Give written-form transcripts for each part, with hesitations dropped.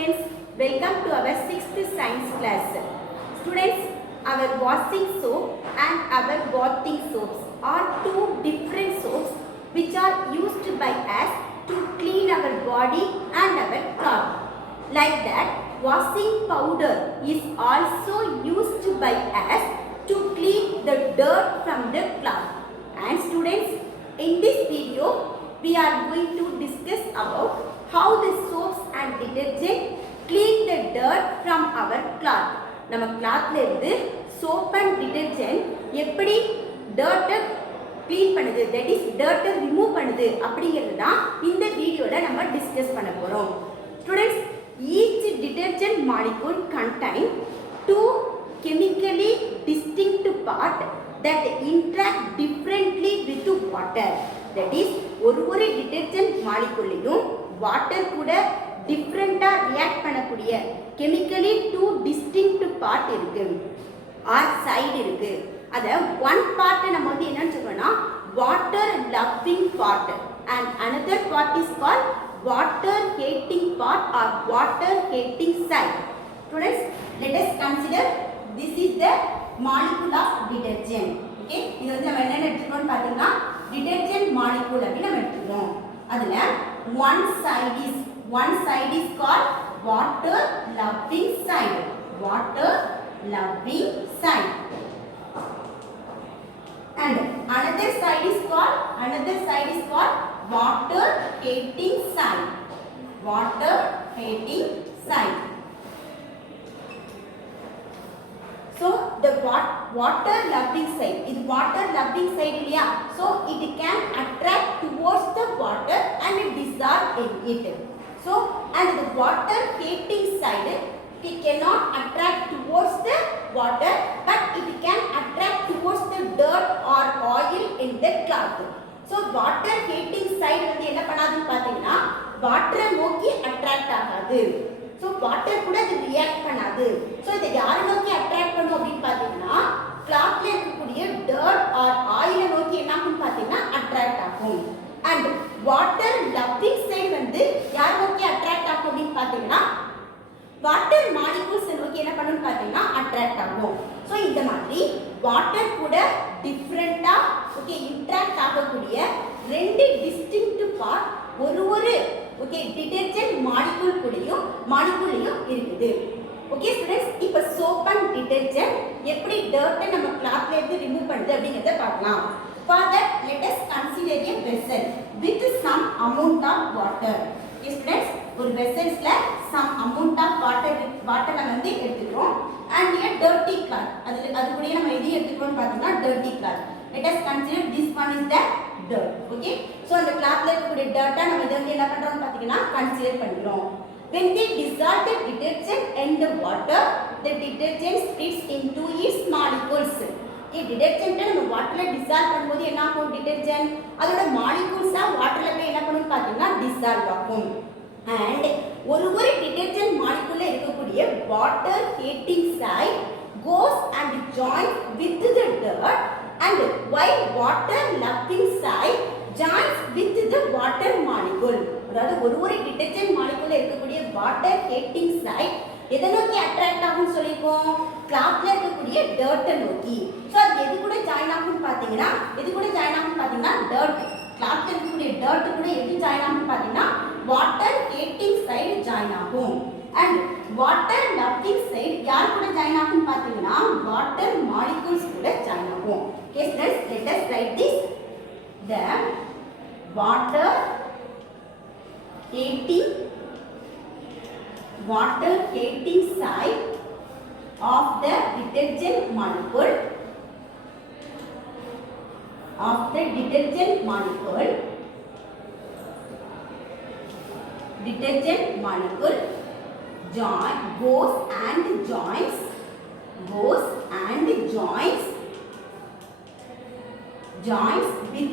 students, welcome to our 6th science class. Students, our washing soap and our bathing soaps are two different soaps which are used by us to clean our body and our cloth. Like that, washing powder is also used by us to clean the dirt from the cloth. And students, in this video, we are going to discuss about how the soaps and detergent clean the dirt from our cloth. நம்ம clothல இருந்து soap and detergent எப்படி dirt clean பண்ணுது, that is dirt remove பண்ணுது அப்படிங்கிறது தான் இந்த வீடியோல நம்ம டிஸ்கஸ் பண்ண போறோம். Students, each detergent molecule contain two chemically distinct parts that interact differently with water. That is, ஒரு detergent molecule water கூட different react பண்ணக்கூடிய chemically two distinct part இருக்கு or side இருக்கு. அத one part நம்ம வந்து என்னன்னு சொல்றோம்னா water loving part and another part is called water hating part or water hating side. Students, let us consider this is the molecule of detergent. Okay, இது வந்து நம்ம என்ன எடுத்துக்கணும் பாத்தீங்கன்னா detergent molecule அப்படி நம்ம எடுத்துக்கணும். அதுல one side is called water loving side. Water loving side. And another side is called water hating side. Water hating side. So the water loving side is water loving side இல்லையா? So it can attract towards the water and dissolve in it. So and the water hating side, it cannot attract towards the water but it can attract towards the dirt or oil in the cloth. So water hating side வந்து என்ன பண்ணாதுன்னு பாத்தீங்கன்னா வாட்டரை நோக்கி அட்ராக்ட் ஆகாது. So water கூட அது ரியாக்ட் பண்ணாது. So இதை யாரை நோக்கி அட்ராக்ட் பண்ணும் அப்படின்னு பாத்தீங்கன்னா clothல இருக்கக்கூடிய dirt or oil நோக்கி என்ன ஆகும் பாத்தீங்கன்னா அட்ராக்ட் ஆகும். And water loving side வந்து யாரை நோக்கி அட்ராக்ட் ஆகும் அப்படின்னு பாத்தீங்கன்னா வாட்டர் மாலிகூல்ஸ் நோக்கி என்ன பண்ணுன்னு பாத்தீங்கன்னா அட்ராக்ட் ஆகும். சோ இந்த மாதிரி வாட்டர் கூட டிஃபரண்டா ஓகே இன்டராக்ட் ஆகக்கூடிய ரெண்டு டிஸ்டிங்க்ட் பார்ட் ஒரு ஓகே டிடர்ஜென்ட் மாலிகூல்லையும் இருக்குது. ஓகே ஸ்டூடண்ட்ஸ், இப்போ சோப் அண்ட் டிடர்ஜென்ட் எப்படி டர்ட்டை நம்ம கிளாத்ல இருந்து ரிமூவ் பண்ணுது அப்படிங்கறத பார்க்கலாம். For that, let us consider a vessel with some amount of water. Okay students, ஒரு vesselsல some amount of water நம்ம வந்து எடுத்துக்கிறோம் and a dirty cloth. அது கூட நம்ம எதை எடுத்துக்கிறோம் பார்த்தீங்கன்னா dirty cloth. Let us consider this one is the dirt. Okay, so அந்த clothல இருக்கக்கூடிய dirt நம்ம இத வந்து என்ன பண்றோம் பார்த்தீங்கன்னா கன்சிடர் பண்றோம். When we dissolve the detergent in the water, the detergent splits into its molecules. Okay, detergent நம்ம வாட்டர்ல டிசால்வ் பண்ணும்போது என்ன ஆகும் detergent அதோட molecules தான் வாட்டர்ல போய் என்ன பண்ணும் பார்த்தீங்கன்னா டிசால்வ் ஆகும். And ஒரு detergent molecule இருக்கக்கூடிய water hating side goes and joins with the dirt, and while water loving side joins with the water molecule. அதாவது ஒரு detergent molecule இருக்கக்கூடிய water hating side எதை நோக்கி அட்ராக்ட் ஆகும்னு சொல்லிருக்கோம் கிளாத்ல இருக்கக்கூடிய டர்ட்டை நோக்கி. சோ அது எது கூட ஜாயின் ஆகும்னு பாத்தீங்கன்னா டர்ட் கிளாத்ல இருக்கக்கூடிய டர்ட் கூட எது ஜாயின் ஆகும்னு பாத்தீங்கன்னா வாட்டர் ஹேட்டிங் சைடு ஜாயின் ஆகும். அண்ட் வாட்டர் லவ்விங் சைடு யார் கூட ஜாயின் ஆகும்னு பாத்தீங்கன்னா வாட்டர் மாலிகூல்ஸ் கூட ஜாயின் ஆகும். Okay students, let us write this. The water hating side of the detergent molecule goes and joins with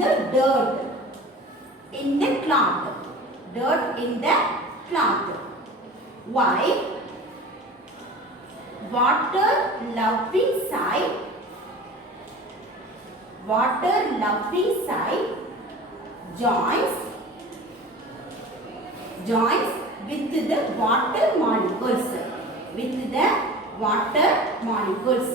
the dirt in the cloth. Why water loving side joins joins with the water molecules. With the water molecules.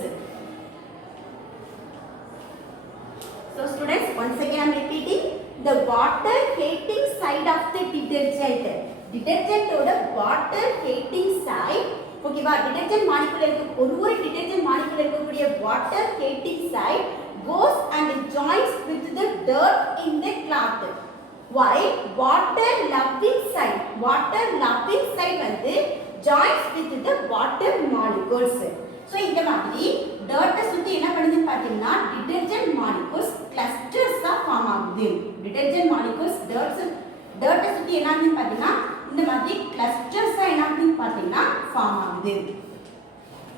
So students, once again I am repeating, the water hating side of the detergent. Detergent oda water hating side, okay va, detergent molecule irukku oru detergent molecule irukkudiya water hating side goes and joins with the dirt in the cloth. While water loving side வந்து joins with the water molecules. So இந்த மாதிரி dirt சுத்தி என்ன பண்ணுதுன்னு பாத்தீங்கன்னா detergent molecules clusters ஆ ஃபார்ம் ஆகுது. Detergent molecules dirt சுத்தி என்ன ஆகுதுன்னு பாத்தீங்கன்னா இந்த மாதிரி clusters ஆ என்ன ஆகுதுன்னு பாத்தீங்கன்னா ஃபார்ம் ஆகுது.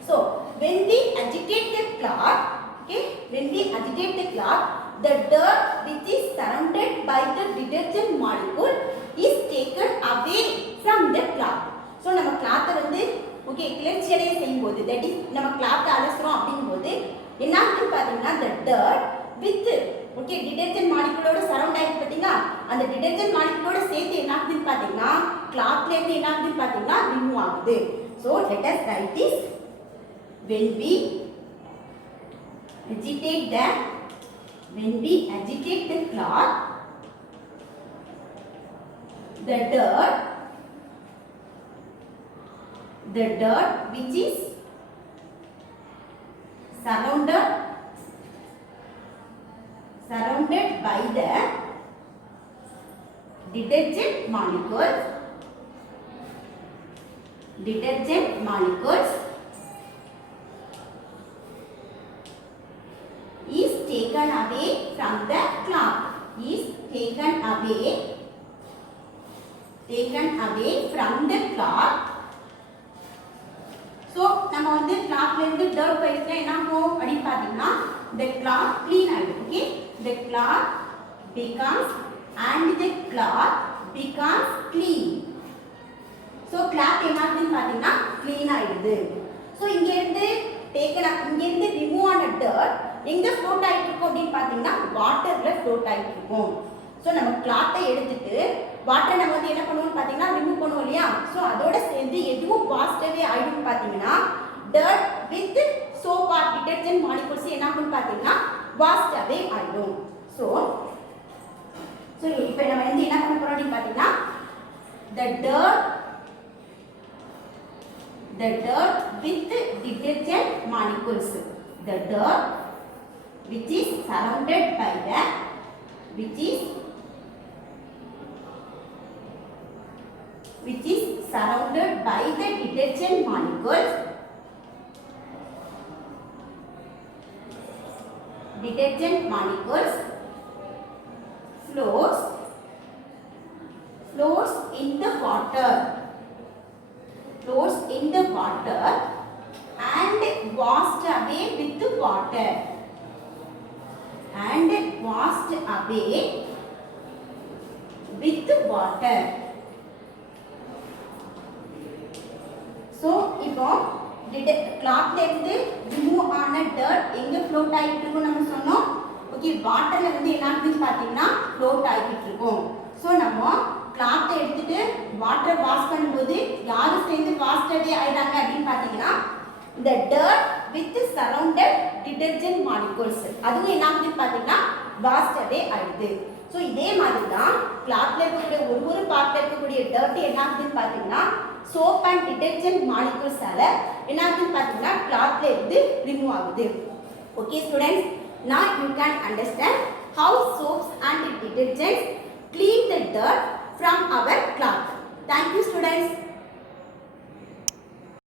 So when we agitate the cloth, okay, the dirt which is surrounded by the detergent molecule is taken away from the cloth. So நம்ம cloth வந்து ஓகே கிளர்ச்சி அடைய செய்யும்போது, that is நம்ம cloth அலசுறோம் அப்படிங்கும்போது என்ன ஆகுதுன்னு பாத்தீங்கன்னா the dirt with okay detergent மாலிகுலோட சரவுண்ட் ஆயிட்டு பாத்தீங்களா, அந்த டிடர்ஜென்ட் மாலிகுலோட சேர்த்து என்ன ஆகுதுன்னு பாத்தீங்கன்னா clothல இருந்து என்ன ஆகுதுன்னு பாத்தீங்கன்னா ரிமூவ் ஆகுது. So let us write this. When we agitate the cloth, the dirt which is surrounded by the detergent molecules is taken away from the cloth. So நம்ம வந்து clothல இருந்து dirt போயிடுச்சுனா என்ன ஆகும் அப்படி பாத்தீங்கன்னா the cloth clean ஆயிடும். Okay, the cloth becomes clean. So cloth என்ன ஆகுதுன்னு பாத்தீங்கன்னா clean ஆயிடுது. So இங்க இருந்து remove ஆன dirt எங்க float ஆயிட்டு இருக்கும் அப்படினு பாத்தீங்கன்னா வாட்டர்ல float ஆயிட்டு இருக்கும். So நம்ம cloth-ஐ எடுத்துட்டு வாட்டரை நம்ம வந்து என்ன பண்ணுவோம்னு பாத்தீங்கன்னா ரிமூவ் பண்ணுவோம் இல்லையா. So அதோட சேர்ந்து எதுவும் washed away ஆயிடும்னு பாத்தீங்கன்னா dirt with soap or detergent molecules என்ன ஆகும்னு பாத்தீங்கன்னா washed away ஆயிடும். So இப்போ நம்ம வந்து என்ன பண்ண போறோம் அப்படினு பாத்தீங்கன்னா the dirt with detergent molecules, the dirt which is surrounded by the detergent molecules flows in the water and washed away with the water. So இப்போ clothல இருந்து remove ஆன dirt எங்க float ஆயிட்டு இருக்கும் நம்ம சொன்னோம். ஓகே, வாட்டர்ல வந்து என்ன ஆகுதுன்னு பாத்தீங்கன்னா float ஆயிட்டு இருக்கும். So நம்ம cloth எடுத்துட்டு வாட்டர் வாஷ் பண்ணும்போது யாரு சேர்ந்து washed away ஆயிடாங்க அப்படினு பாத்தீங்கன்னா the dirt with surrounded detergent molecules அதுவும் என்ன ஆகுதுன்னு பாத்தீங்கன்னா washed away ஆயிடுது. So இதே மாதிரி தான் clothல இருக்கக்கூடிய ஒவ்வொரு பார்ட்ல இருக்கக்கூடிய dirt என்ன ஆகுதுன்னு பாத்தீங்கன்னா soap and detergent molecules ஆல என்ன ஆகுதுன்னு பாத்தீங்கன்னா clothல இருந்து ரிமூவ் ஆகுது. Okay students, now you can understand how soaps and detergents clean the dirt from our cloth. Thank you students.